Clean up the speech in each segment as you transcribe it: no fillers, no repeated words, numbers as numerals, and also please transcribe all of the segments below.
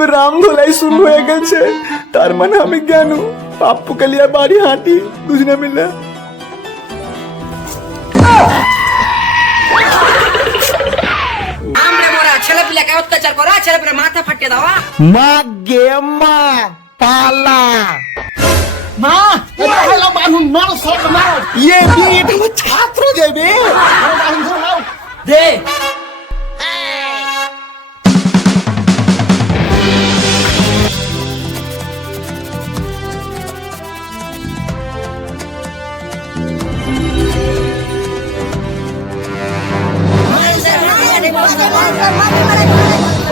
এবার রাম ধোলাই শুরু হয়ে গেছে। তার মানে আমি জ্ঞানু পাপ্পু কালিয়া বাড়ি হাঁটি দুজনে মিলে। আমরা মোরা ছেলে পিলাকে অত্যাচার করা, ছেলে পিলা মাথা ফাটিয়ে দেওয়া। মা গে মা পালা মা এটা হলো বানুন মার সব মার এটা হলো ছাত্র দেবে দে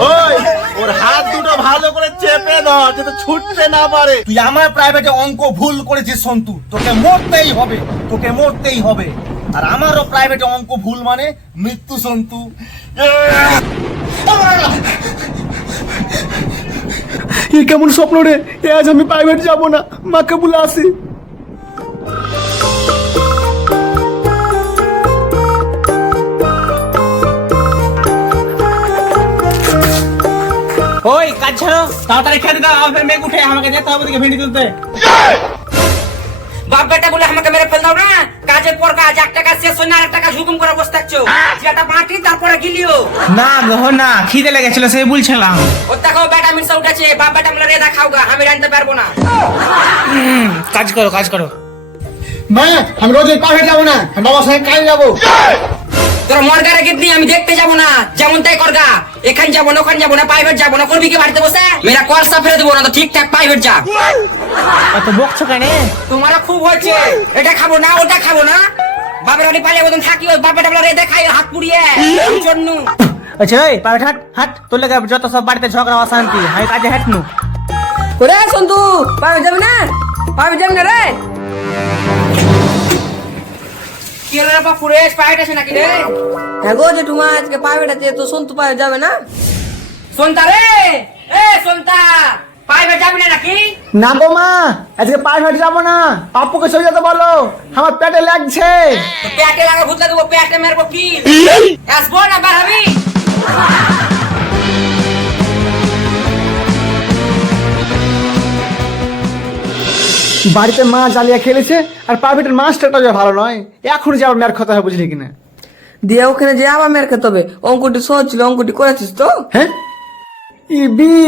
ওই ওর হাত দুটো ভালো করে চেপে ধর যাতে ছুটতে না পারে। তুই আমার প্রাইভেটে অঙ্ক ভুল করেছিস সন্তু, তোকে মরতেই হবে, তোকে মরতেই হবে। আর আমারও প্রাইভেটে অঙ্ক ভুল মানে মৃত্যু সন্তু। এ কেমন স্বপ্ন রে? এ আজ আমি প্রাইভেট যাব না, মাকে বলে আসি। ওই কাজ ছাড়ো, তাড়াতাড়ি খেতে দাও, আমার মেঘ উঠে আমাকে যেতে হবে দিকে ভেন্ডি তুলতে। বাপ বেটা বলে আমাকে মেরে ফেল দাও না। কাজের পর কাজ, একটা কাজ শেষ হয় না আরেকটা কাজ হুকুম করে বসে থাকছো। যেটা মাটি তারপরে গিলিও না গো না, খিদে লেগেছিল সেই বলছিলাম। ও দেখো বেটা মির্সা উঠেছে, বাপ বেটা বলে রেদা খাওগা, আমি রাঁধতে পারবো না। কাজ করো কাজ করো। মা আমি রোজ প্রাইভেট যাবো না, বাবার সঙ্গে কাজ যাবো। তোর মরগারে গিয়ে আমি দেখতে যাবো না, যেমন তাই করগা। এখানে যাবো না, ওখানে যাবো না, প্রাইভেট যাবো না, করবি কি বাড়িতে বসে? মেরা কর্সা ফেলে দেবো না তো ঠিকঠাক প্রাইভেট যা। এত বকছো কেন? তোমারও খুব হচ্ছে, এটা খাবো না ওটা খাবো না। বাপের বাড়ি পালিয়ে মতন থাকি, ওই বাপেটা বলে রেদা খাই হাত পুড়িয়ে জন্য। আচ্ছা ওই প্রাইভেট হাট হাট, তোর লেগে যত সব বাড়িতে ঝগড়া অশান্তি, আমি কাজে হাট নু। ওরে সন্তু প্রাইভেট যাবে না, প্রাইভেট যাবে না রে। কি হলো রে বাপুরে, প্রাইভেট আছে নাকি রে? হ্যাঁ গো জেঠুমা, আজকে প্রাইভেট আছে তো সন্তু প্রাইভেট যাবে না? সন্তা রে, এ সন্তা প্রাইভেট যাবি না নাকি? না গো মা, আজকে প্রাইভেট যাব না, পাপ্পুকে চলে যেতে বলো, আমার পেটে লাগছে। তো পেটে লাগা ভূত লাগবো, পেটে মেরবো কি? আসবো না বাড়াবি? বাড়িতে মা জ্বালিয়া খেলেছে, আর প্রাইভেটের মাস্টারটা যে ভালো নয়, এখন যে আবার মেয়ের কথা হয় বুঝলি কিনা? দিয়ে ওখানে যে আবার মেরে খেতে হবে। অঙ্কটি সহজ ছিল, অঙ্কটি করেছিস তো? হ্যাঁ ইবি,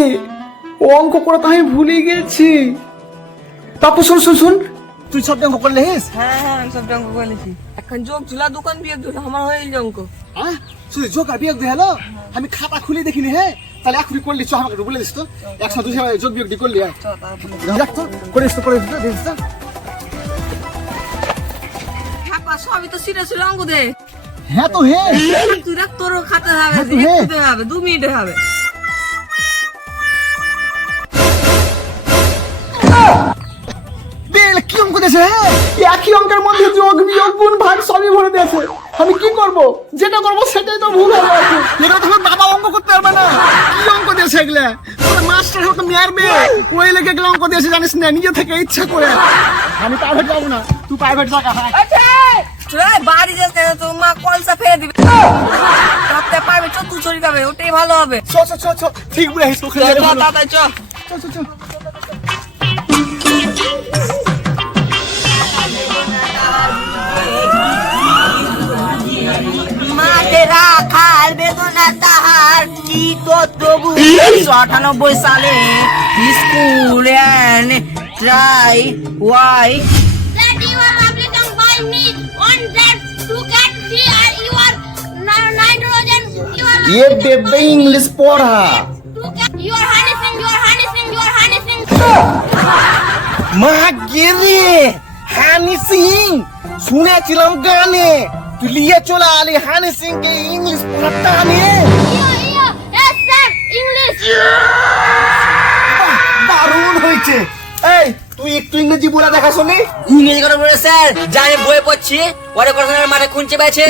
ও অঙ্ক করে তো আমি ভুলে গেছি। পাপ্পু শোন শোন শোন, তুই সব অঙ্ক করলে হিস? হ্যাঁ হ্যাঁ আমি সব অঙ্ক করেছি। এখন যোগ ছিল, দোকান বিয়ে ছিল, আমার হয়ে গেল অঙ্ক। হ্যাঁ শুধু যোগ আর বিয়োগ দিয়ে হলো? আমি খাতা খুলে দেখিনি। হ্যাঁ তাহলে এখনই করলি, চ আমাকে একটু বলে দিস তো, 100 যোগ বিয়োগ দিয়ে করলি। দেখ তো করিস তো, করে দিস তো। হ্যাঁ পা, সবই তো সিটে ছিল অঙ্ক দে। হ্যাঁ তো হ্যাঁ তুই রাখ, তোরও খাতে হবে, হ্যাঁ তো হ্যাঁ। একটুতে হবে, 2 মিনিটে হবে। দেখলে কি অঙ্ক দিয়েছে? হ্যাঁ একই অঙ্কের মধ্যে যোগ বিয়োগ গুণ ভাগ সবই ভরে দিয়েছে। আমি কি করব? যেটা করব সেটাই তো ভুল হয়ে যাচ্ছে। এগুলো তো বাবা অঙ্ক করতে পারবে না। কি অঙ্ক দিয়েছে এগুলা? তোর মাস্টার হতো মেয়ার মেয়ে, ওই লেগে এগুলো অঙ্ক দিয়েছে জানিস না, নিজে থেকে ইচ্ছা করে। আমি প্রাইভেট যাবো না, তুই প্রাইভেট জায়গা। চলে বাড়ি যাচ্ছে, তো মা কলসা ফেলে দিবে। রাতে পারবে চতুর চুরি খাবে, ওটাই ভালো হবে। চ চ চ চ, ঠিক বলে আহিস, ওখানে গেলে ভালো। তাড়াতাড়ি চ। চ চ চ। মাঠে রাখাল বেদনা তাহার কি তো তবু 98 সালে school and try why that you are applying by me on that to get the your nitrogen your ये बेबे इंग्लिश पढ़ा। to get your harnessing মা গেরে হানি সিং শুনেছিলাম গানে, তুই লিয়ে চলে আলি হানি সিং কে ইংলিশ পড়াটা নিয়ে। yes sir English দারুণ হয়েছে। এই তুই একটু ইংরেজি বলা দেখা শুনি। ইংরেজি কথা বলে স্যার, জানি বই পড়ছি, ওরে কথা মাঠে খুঁজে পেয়েছে।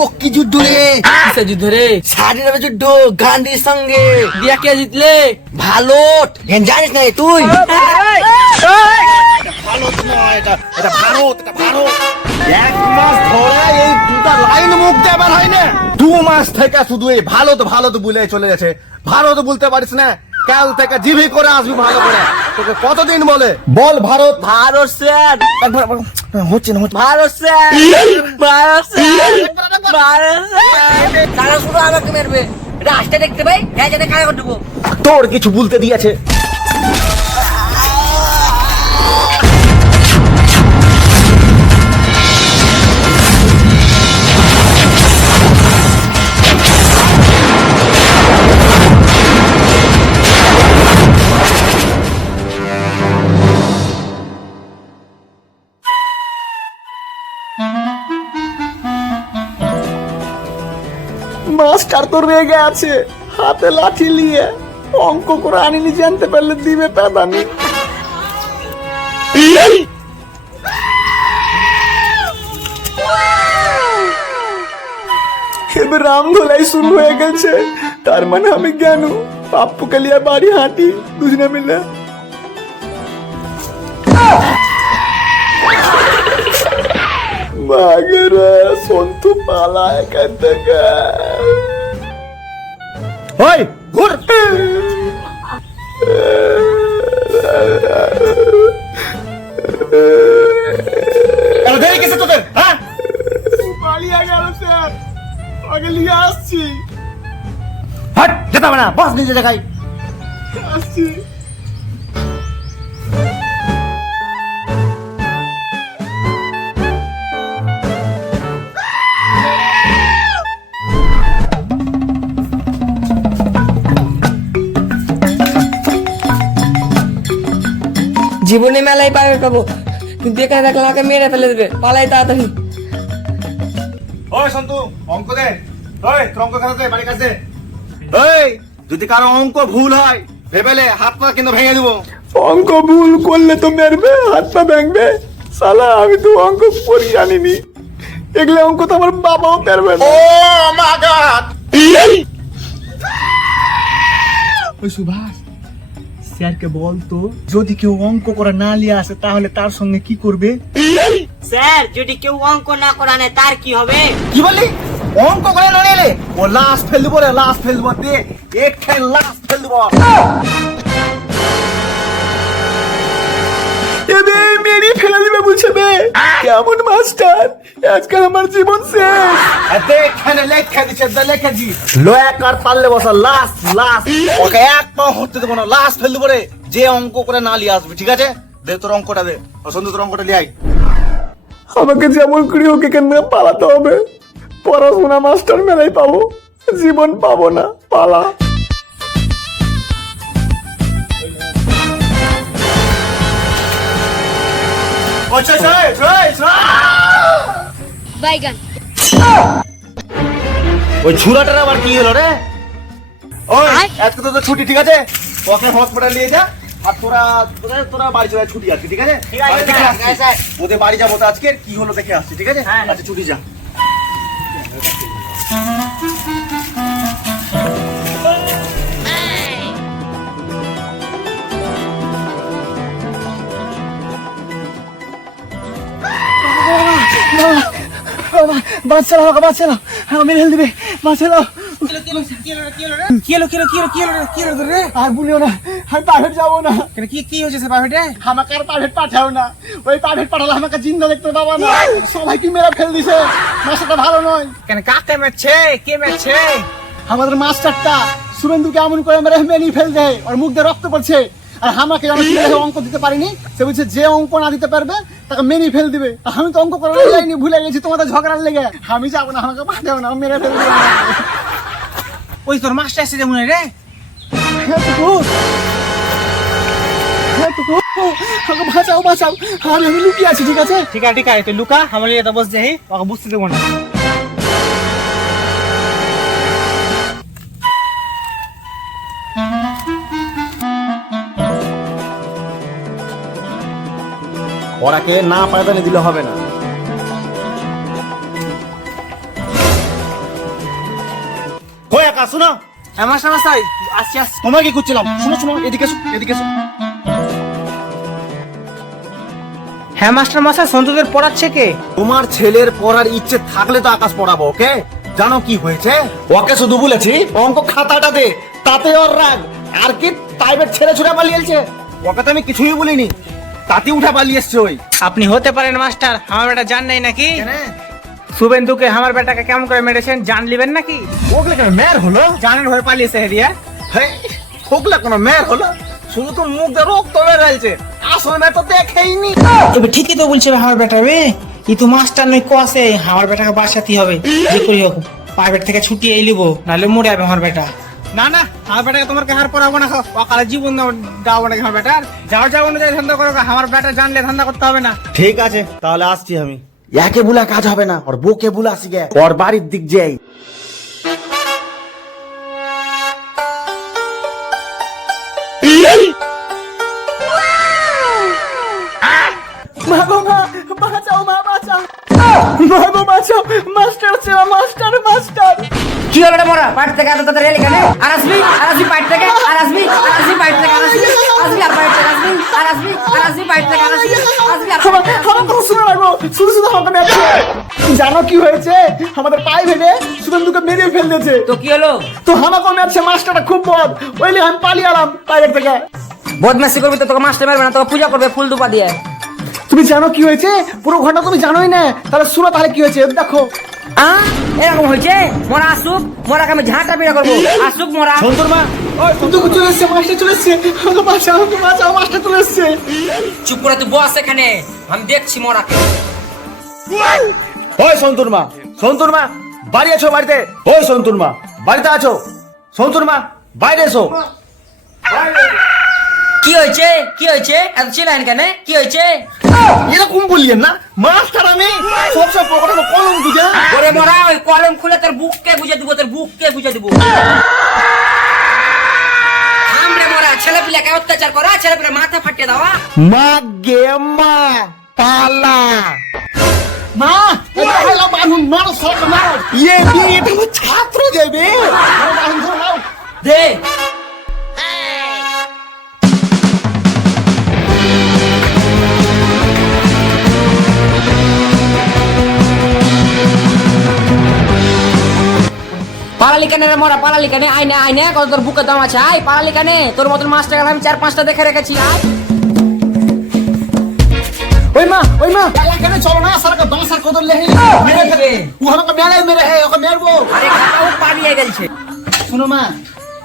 ও কি যুদ্ধ রে? কিসের যুদ্ধ রে? স্বাধীনতা যুদ্ধ, গান্ধীর সঙ্গে। দিয়া কে জিতলে? ভারত জানিস না তুই? ভারত নয়, এটা এটা ভারত, এটা ভারত। 1 মাস ধরে এই দুটা লাইন মুখ দিয়ে বের হয় না, 2 মাস থেকে শুধু এই ভারত ভারত বলে চলে গেছে। ভারত বলতে পারিস না, কাল থেকে জিভি করে আসবি ভালো করে। তোকে কতদিন বলে বল ভারত। ভারত স্যার, হচ্ছে না হচ্ছে না। Bharat sir, Bharat sir, Bharat sir. তারা শুধু আমাকে মেরবে, রাস্তা দেখতে পাই হ্যাঁ যাতে কারা করে দেবো। তোর কিছু বলতে দিয়েছে। মাস্টার তো রেগে আছে, হাতে লাঠি নিয়ে অঙ্ক করে আনিনি, জানতে পারলে দিবে পেদানি। এবার রাম ধোলাই শুরু হয়ে গেছে, তার মানে আমি জ্ঞানু পাপ্পু কালিয়া বাড়ি হাঁটি দুজনে মিলে। বাগেরা সন্তু পালা এখান থেকে। ওই ঘুর। এত দেরি কিসে তোদের, হ্যাঁ? পালিয়ে গেল স্যার, আগে নিয়ে আসছি হাট, যেতে হবে না, বস নিজে জায়গায়। আসছি। জীবনে মেলায় পাবে পাবো, কিন্তু এখানে থাকলে আমাকে মেরে ফেলে দেবে। পালাই তাড়াতাড়ি। ওই সন্তু, অঙ্ক দে। ওই তোর অঙ্ক খাতা দে, বাড়ি কাছে দে। এই যদি কারো অঙ্ক ভুল হয় ভেবেলে হাত পা কিন্তু ভেঙে দিব। অঙ্ক ভুল করলে তো মেরবে, হাত পা ভাঙবে। সালা আমি তো অঙ্ক পড়ি জানিনি, এগুলো অঙ্ক তো আমার বাবাও পারবে না। মা গড। ওই সুভাষ, স্যারকে বলতো যদি কেউ অঙ্ক করে না নিয়ে আসে তাহলে তার সঙ্গে কি করবে? স্যার যদি কেউ অঙ্ক না করানে তার কি হবে? কি বললি? অঙ্ক করে না নিলে ও লাস্ট ফেল দিব রে, লাস্ট ফেল দিব। দে একখান লাস্ট ফেল দিব। এবে মেরি ফেলে দিবে বলছে বে, কেমন মাস্টার, আজকাল আমার জীবন শেষ। এতে এখানে লেখা দিচ্ছে, লেখা দি লয়া কার পারলে বসা লাস্ট লাস্ট। ওকে এক পা হতে দেবো না, লাস্ট ফেল দিব রে। যে অঙ্ক করে না নিয়ে আসবে, ঠিক আছে? দে তোর অঙ্কটা দে। সন্ধু তোর অঙ্কটা নিয়ে আয়। আমাকে যেমন করি ওকে কেন পালাতে হবে, পড়াশোনা মাস্টার মেলাই পাবো, জীবন পাবো না, পালা। বাইগান। ওই ছুরাটার আবার কি হলো রে? ওই আজকে তো তোর ছুটি, ঠিক আছে? ওকে হসপিটাল নিয়ে যা। আর তোরা তোরা তোরা বাড়ি চলে ছুটি আজকে, ঠিক আছে? ঠিক আছে, বাড়ি থেকে স্যার, আসছি। হ্যাঁ, স্যার। ওদের বাড়ি যাবো তো আজকে, কি হলো দেখে আসছি, ঠিক আছে? হ্যাঁ। আচ্ছা ছুটি যা। বাচ্চারা আমাকে বাচ্চারা আমি হেল দিবে, বাচ্চারা আর বলিও না, আমি প্রাইভেট যাবো না। কি হয়েছে প্রাইভেটে? আমাকে আর প্রাইভেট পাঠাও না, ওই প্রাইভেট পাঠালে আমাকে জিন্দা দেখতে পাবো না। সবাই কি মেরা ফেল দিছে, মাস্টারটা ভালো নয়। কেন কাকে মেরছে? কে মেরছে? আমাদের মাস্টারটা শুভেন্দুকে এমন করে মেরে মেনি ফেল দেয়, ওর মুখ দিয়ে রক্ত পড়ছে। আর আমাকে অঙ্ক দিতে পারিনি, সে বলছে যে অঙ্ক না দিতে পারবে তাকে মেনি ফেল দিবে। আমি তো অঙ্ক করে যাইনি, ভুলে গেছি তোমাদের ঝগড়ার লেগে। আমি যাবো না, আমাকে পাঠাবো না, মেরে ফেল দিবে। ওই তোর মাস্টার এসে যেমন রে। আমাকে বাঁচাও বাঁচাও, আমি লুকিয়ে আছি, ঠিক আছে? ঠিক আছে ঠিক আছে, তুই লুকা, আমার লিয়ে তো বস যাই, ওকে বুঝতে দেবো না। ওরাকে না পায়দানি দিলে হবে না। ওই একা শোনো, আমার সমস্যা আসছি আসছি। তোমাকে কি করছিলাম? শুনো শুনো, এদিকে এসো, এদিকে এসো। হ্যাঁ মাস্টার মশাই, সন্তুদের পড়াচ্ছে কে? তোমার ছেলের পড়ার ইচ্ছে থাকলে তো আকাশ পড়াবো, ওকে? জানো কি হয়েছে? ওকে শুধু বলেছি অঙ্ক খাতাটা দে, তাতে ওর রাগ। আর কি প্রাইভেট ছেড়ে ছুড়ে পালিয়েছে? ওকে তো আমি কিছুই বলিনি, তাতে উঠা পালিয়ে এসছে ওই। আপনি হতে পারেন মাস্টার, আমার বেটা জান নাই নাকি? শুভেন্দুকে আমার বেটাকে কেমন করে মেরেছেন জান লিবেন নাকি? ওগুলো কেন মেয়ের হলো? জানের ভয় পালিয়েছে হেরিয়া। হেই, ওগুলা কোনো মেয়ের হলো? শুধু তো মুখ দিয়ে রক্ত বেরাইছে, আসল মেয়ে তো দেখেইনি। তবে ঠিকই তো বলছে আমার বেটা রে, ই তো মাস্টার নয় কসে, আমার বেটাকে বাসাতেই হবে যে করি হোক, প্রাইভেট থেকে ছুটি এই লিবো, নাহলে মরে যাবে আমার বেটা। না না, আমার বেটাকে তোমার হার পড়াবো না, অকালে জীবন দাও নাকি আমার বেটার। যাও যাও অনুযায়ী ধান্দা করো, আমার বেটা জানলে ধান্দা করতে হবে না। ঠিক আছে, তাহলে আসছি আমি। একে বুলা কাজ হবে না, ওর বউকে বুলা আসি গে, ওর বাড়ির দিক যাই। মা গো মা, বাঁচাও মা, বাঁচাও মা গো, বাঁচাও। মাস্টার হচ্ছে মাস্টার, মাস্টার। কি হলো রে মোরা? পাইট থেকে এত তাড়াতাড়ি এলি কেন? আর আসবি পাইট থেকে, আর আসবি পাইট থেকে, আর আসবি আর পাইট থেকে, আর আসবি পাইট থেকে, আর আসবি আর আমার কথা শুনে রাখবো, শুধু শুধু আমাকে মেরেছে। জানো কি হয়েছে? আমাদের প্রাইভেটে শুভেন্দুকে মেরে ফেল দিয়েছে। তো কি হলো? তো আমাকে মেরেছে, মাস্টারটা খুব বদ, ওইলে আমি পালিয়ে এলাম প্রাইভেট থেকে। বদমাশি করবি তো তোকে মাস্টার মারবে না, তোকে পূজা করবে ফুল দুপা দিয়ে। তুমি জানো কি হয়েছে? পুরো ঘটনা তুমি জানোই না, তাহলে শুনো তাহলে কি হয়েছে দেখো। এরকম হয়েছে? মোরা আসুক, মোরাকে আমি ঝাঁটা পিড়া করবো, আসুক মোরা। সন্তর মা, ওই দুঃখ চলে এসছে, মাস্টার চলে এসছে, আমাকে বাঁচাও, আমাকে বাঁচাও, মাস্টার চলে এসছে। চুপ করে তুই বস এখানে, আমি দেখছি মোরাকে। ওই সন্তর মা, সন্তর মা, বাড়ি আছো বাড়িতে? ওই সন্তর মা, বাড়িতে আছো? সন্তর মা, বাইরে এসো। কি হয়েছে? কি হয়েছে? এত চিল্লাইন কেন? কি হয়েছে? এরকম বলিয়েন না, মাস্টার আমি সবসময় পকেটে কলম বুঝা। ওরে মোরা, ওই কলম খুলে তোর বুককে বুঝে দিব, তোর বুককে বুঝে দিব। থামরে মোরা, ছেলে পিলাকে অত্যাচার করা, ছেলে পিলার মাথা ফাটিয়ে দেওয়া। মা গে মা, পালা। মা, এটা হলো বানুন, মারো সব মারো। এটা আমার ছাত্র যাবে। বানুন ধরো, নাও। দে পালালি কেন রে মোরা? পালালি কেন? আইনে আইনে, কত তোর বুকে দাম আছে? আয় পালালি কেন? তোর মতন মাস্টার আমি 4-5টা দেখে রেখেছি। আয় ওই মা, কেন চলো না, সারাকে বাঁসার কদর লেহে মেরে ফেলে। ও আমাকে মেরে হে, ওকে মেরবো। আরে খাটাও পালিয়ে গেছে। শুনো মা,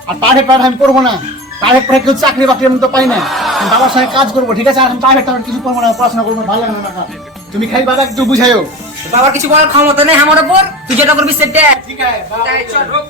আর প্রাইভেট আমি করবো না। প্রাইভেট পড়ে কেউ চাকরি বাকরি আমি তো পাই না, আমি বাবার সঙ্গে কাজ করবো, ঠিক আছে? আর আমি প্রাইভেট কিছু করবো না, পড়াশোনা করবো, ভালো লাগে না। তুমি খাই বাবা একটু বুঝাইও। বাবার কিছু বলার ক্ষমতা নেই আমার উপর, তুই যেটা করবি সেটা। ঠিক আছে। চল ঢোক।